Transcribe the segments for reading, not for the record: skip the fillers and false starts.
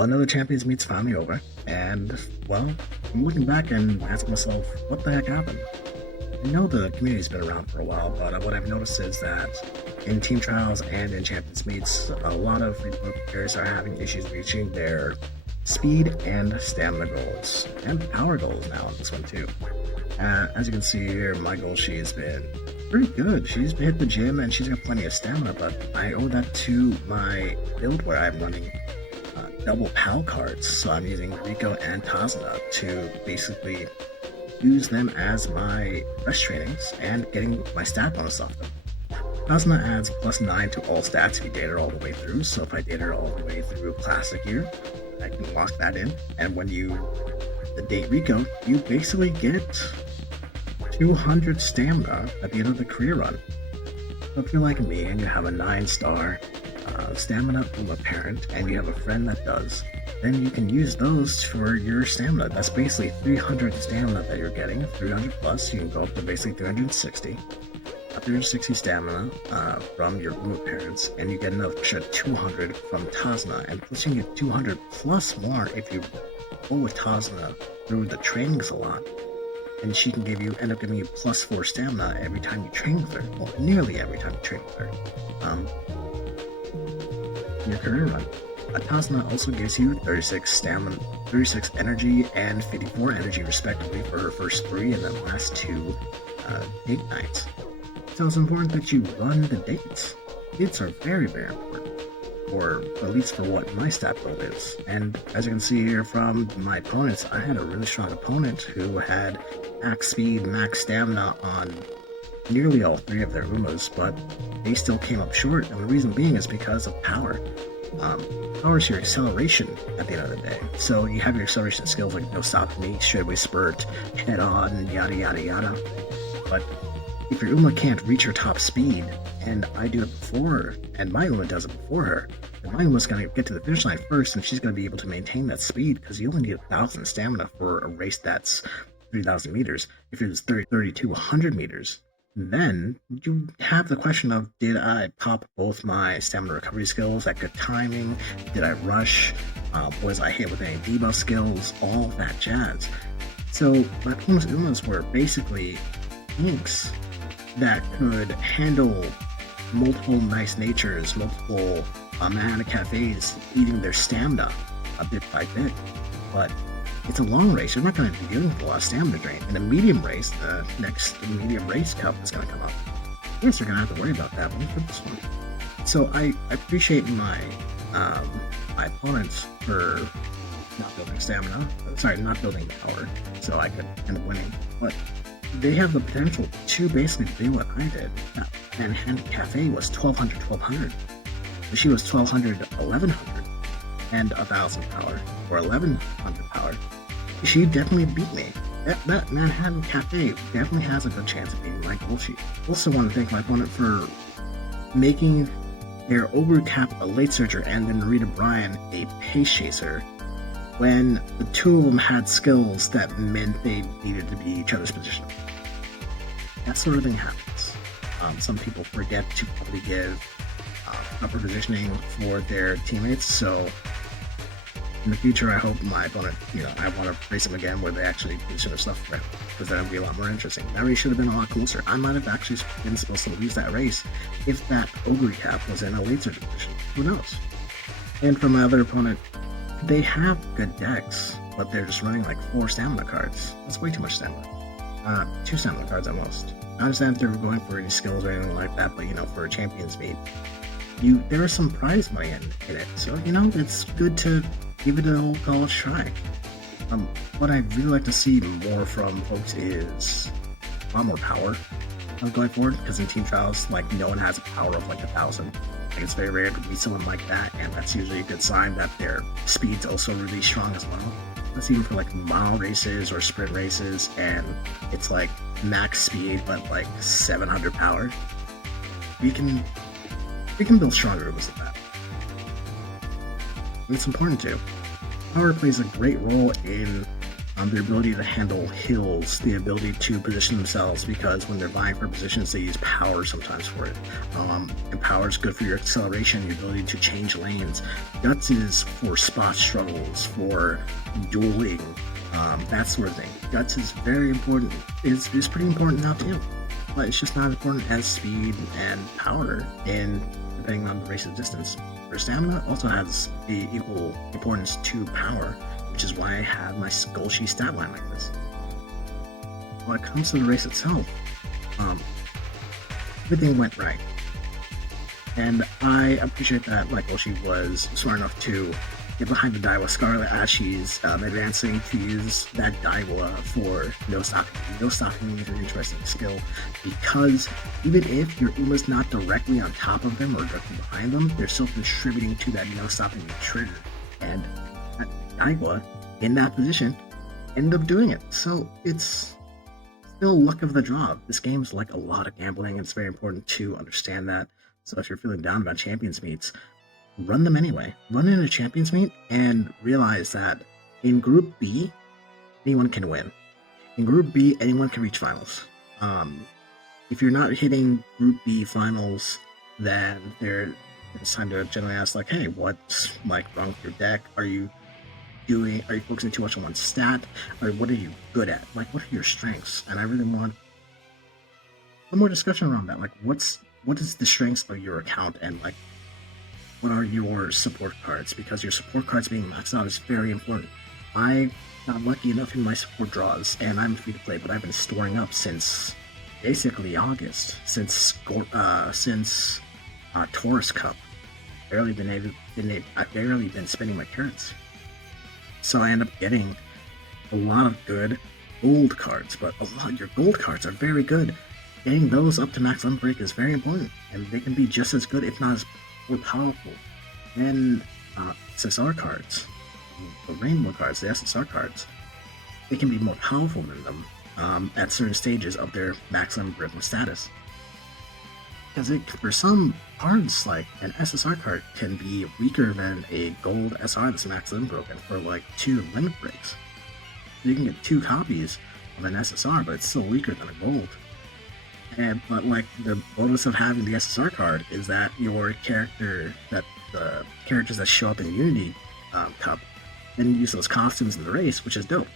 Another Champions Meet's finally over, and, well, I'm looking back and asking myself, what the heck happened? I know the community's been around for a while, but what I've noticed is that in team trials and in Champions Meets, a lot of free-to-play players are having issues reaching their speed and stamina goals, and power goals now in this one too. As you can see here, my goal she's been pretty good. She's hit the gym and she's got plenty of stamina, but I owe that to my build where I'm running double PAL cards. So I'm using Rico and Tazna to basically use them as my rest trainings and getting my stat bonus off them. Tazna adds +9 to all stats if you date her all the way through. So if I date her all the way through Classic year, I can lock that in. And when you date Rico, you basically get 200 stamina at the end of the career run. So if you're like me and you have a 9-star stamina from a parent and you have a friend that does, then you can use those for your stamina. That's basically 300 stamina that you're getting. 300 plus, you can go up to basically 360. 360 stamina from your Uma parents, and you get another extra 200 from Tazna, and plus you get 200 plus more if you go with Tazna through the trainings a lot. And she can end up giving you +4 stamina every time you train with her. Well, nearly every time you train with her. In your career run. Tazna also gives you 36 stamina, 36 energy, and 54 energy respectively for her first 3 and then last 2 date nights. So it's important that you run the dates. Dates are very, very important. Or at least for what my stat build is. And as you can see here from my opponents, I had a really strong opponent who had max speed, max stamina on nearly all 3 of their Umas, but they still came up short, and the reason being is because of power. Power is your acceleration at the end of the day. So you have your acceleration skills like no stop me, straightaway spurt, head on, yada yada yada. But if your Uma can't reach her top speed, and I do it before her, and my Uma does it before her, then my Uma's going to get to the finish line first, and she's going to be able to maintain that speed, because you only need 1,000 stamina for a race that's 3,000 meters. If it was 32, 100 meters, then you have the question of, did I pop both my stamina recovery skills at good timing? Did I rush? Was I hit with any debuff skills? All that jazz. So my opponent's Umas were basically inks that could handle multiple nice natures, multiple Mahana cafes eating their stamina bit by bit. But it's a long race. You're not going to be dealing with a lot of stamina drain. In a medium race, the next medium race cup is going to come up. Yes, you're going to have to worry about that one for this one. So I appreciate my my opponents for not building stamina. Sorry, not building power, so I could end up winning. But they have the potential to basically do what I did. And Hand Cafe was 1200. She was 1100, and 1000 power, or 1100 power. She definitely beat me. That Manhattan Cafe definitely has a good chance of beating my goal sheet. Also want to thank my opponent for making their Ogre Cap a late searcher and then Rita Bryan a pace chaser, when the two of them had skills that meant they needed to be each other's position. That sort of thing happens. Some people forget to probably give proper positioning for their teammates, so in the future I hope my opponent, I want to race them again where they actually position their stuff correctly, because that would be a lot more interesting. That race should have been a lot closer. I might have actually been supposed to lose that race if that Ogre Cap was in a late search position. Who knows? And for my other opponent, they have good decks, but they're just running like 4 stamina cards. That's way too much stamina. 2 stamina cards at most. I understand if they're going for any skills or anything like that, but for a Champions Meet, there is some prize money in it. So, it's good to give it a whole college try. What I'd really like to see more from folks is a lot more power going forward, because in team trials, no one has a power of 1,000. It's very rare to meet someone like that, and that's usually a good sign that their speed's also really strong as well. That's even for mile races or sprint races, and it's max speed but 700 power. We can build stronger Umas than that. And it's important too. Power plays a great role in their ability to handle hills, the ability to position themselves, because when they're vying for positions, they use power sometimes for it. And power is good for your acceleration, your ability to change lanes. Guts is for spot struggles, for dueling, that sort of thing. Guts is very important. It's pretty important now too, but it's just not important as speed and power, and depending on the race's distance. Where stamina also has the equal importance to power, which is why I have my Gulchi stat line like this. When it comes to the race itself, everything went right. And I appreciate that like Gulchi was smart enough to get behind the Daiwa Scarlet as she's advancing to use that Daiwa for no stopping. No stopping is an interesting skill, because even if your Uma's not directly on top of them or directly behind them, they're still contributing to that no stopping trigger. And that Daiwa in that position ended up doing it. So it's still luck of the draw. This game's like a lot of gambling, and it's very important to understand that. So if you're feeling down about Champions Meets, run them anyway. Run in a Champions Meet and realize that in Group B, anyone can win. In Group B, anyone can reach finals. If you're not hitting Group B finals, then it's time to generally ask, like, hey, what's like wrong with your deck? Are you focusing too much on one stat? Or what are you good at? Like, what are your strengths? And I really want some more discussion around that. Like, what is the strengths of your account, and like, what are your support cards? Because your support cards being maxed out is very important. I got lucky enough in my support draws, and I'm free to play, but I've been storing up since basically August, since Taurus Cup. I've barely been spending my cards. So I end up getting a lot of good gold cards, but your gold cards are very good. Getting those up to max limit break is very important, and they can be just as good, if not as more powerful than SSR cards. The rainbow cards, the SSR cards, they can be more powerful than them at certain stages of their max limit break status. Because for some cards, like an SSR card can be weaker than a gold SR that's max limit broken for like 2 limit breaks. You can get 2 copies of an SSR, but it's still weaker than a gold. But like the bonus of having the SSR card is that the characters that show up in Unity Cup then use those costumes in the race, which is dope.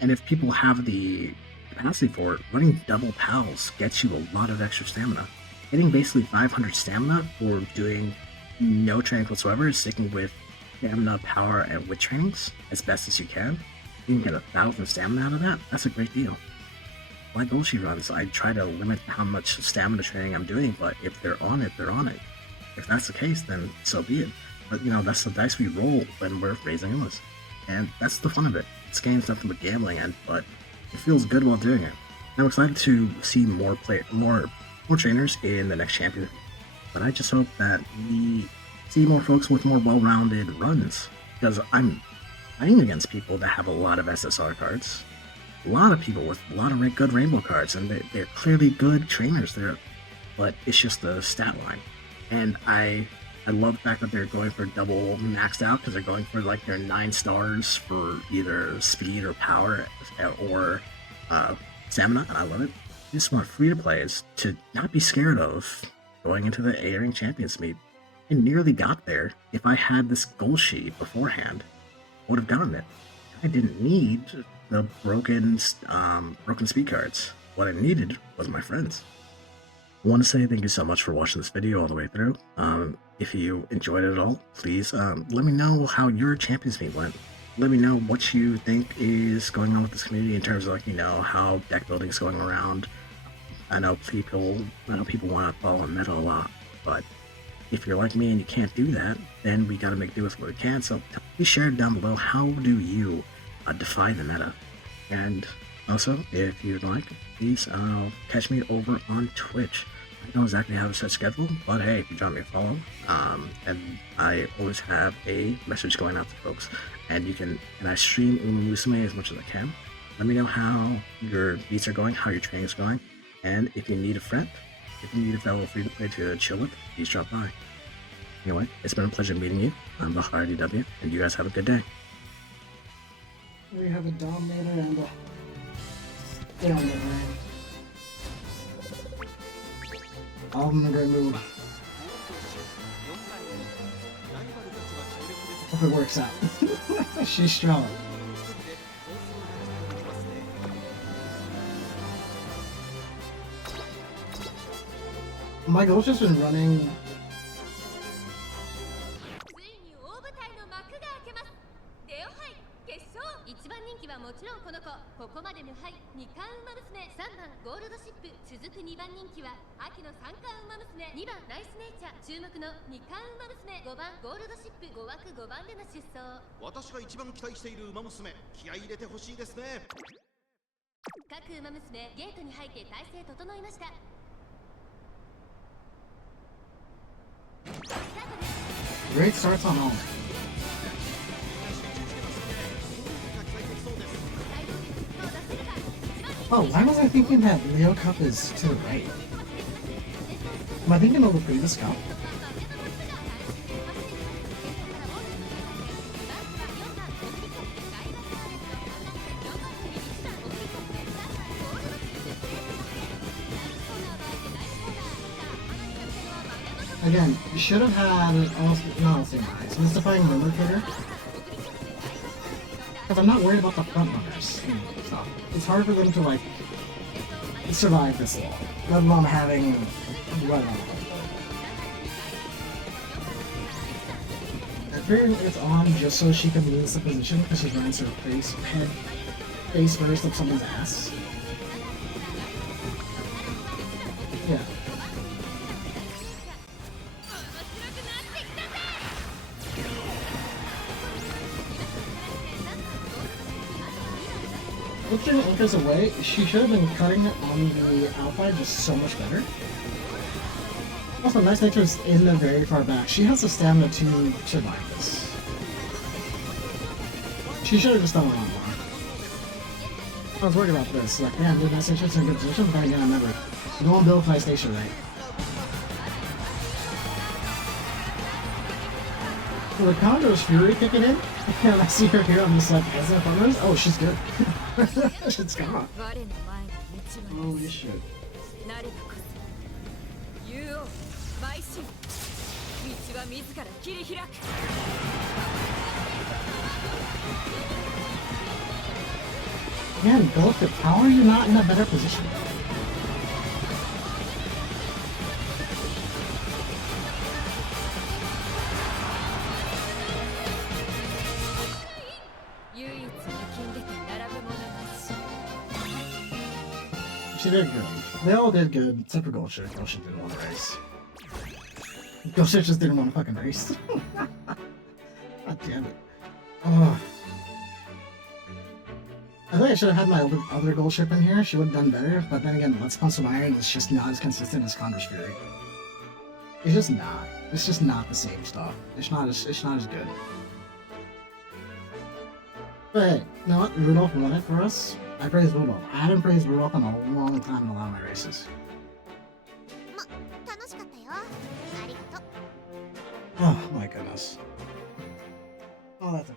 And if people have the capacity for it, running double pals gets you a lot of extra stamina. Getting basically 500 stamina for doing no training whatsoever, sticking with stamina, power, and wit trainings as best as you can. You can get 1,000 stamina out of that. That's a great deal. Like Gulchi runs, I try to limit how much stamina training I'm doing, but if they're on it, they're on it. If that's the case, then so be it. But that's the dice we roll when we're raising Umas. And that's the fun of it. This game's nothing but gambling, but it feels good while doing it. I'm excited to see more trainers in the next champion. But I just hope that we see more folks with more well-rounded runs, because I'm playing against people that have a lot of SSR cards. A lot of people with a lot of good rainbow cards, and they're clearly good trainers there, but it's just the stat line. And I love the fact that they're going for double maxed out, because they're going for like their 9 stars for either speed or power or stamina, and I love it. I just want free to players to not be scared of going into the A-Ring Champions Meet. I nearly got there. If I had this Gulchi beforehand, I would have gotten it. I didn't need the broken speed cards. What I needed was my friends. I want to say thank you so much for watching this video all the way through. If you enjoyed it at all, please let me know how your Champions Meet went. Let me know what you think is going on with this community in terms of how deck building is going around. I know people want to follow meta a lot, but if you're like me and you can't do that, then we got to make do with what we can. So please share down below, how do you defy the meta? And also, if you'd like, please catch me over on Twitch. I don't know exactly how to set schedule, but hey, if you drop me a follow, and I always have a message going out to folks, and I stream Uma Musume as much as I can. Let me know how your beats are going, how your training is going, and if you need a friend, if you need a fellow free to play to chill with, please drop by. Anyway, it's been a pleasure meeting you. I'm Bahar DW, and you guys have a good day. We have a Dominator and a Stalemate, right? All in a great mood. Hope it works out. She's strong. My goal's just been running. Great starts on all. Oh, why was I thinking that Leo Cup is to the right? Am I thinking of the previous cup? Again, you should have had almost not the same eyes. Mystifying Murmurator. Because I'm not worried about the front runners and stuff. It's hard for them to like survive this long, let alone having run on. I figured it's on just so she can lose the position because she's running sort of face first up someone's ass. Yeah. Looking anchors away, she should have been cutting on the outside just so much better. Also, Nice Nature's in the very far back. She has the stamina to survive this. She should have just done a lot more. I was worried about this. Like, man, dude, Nice Nature's in a good position, but again, remember, you won't build Nice Nature right. So the Condor's Fury kicking in, and I see her here, I'm just like, as a farmers? Oh, she's good. Shit's gone. Holy shit. Man, Gothic, how are you not in a better position? She did good. They all did good, except for Goldship. Goldship didn't want to race. Goldship just didn't want to fucking race. God damn it. Oh. I think I should have had my other Goldship in here. She would have done better, but then again, Let's Consume Iron is just not as consistent as Condor's Fury. It's just not. It's just not the same stuff. It's not as good. But hey, you know what? Rudolph won it for us. I praise Rudolph. I haven't praised Rudolph in a long time in a lot of my races. Oh my goodness. Oh, that's a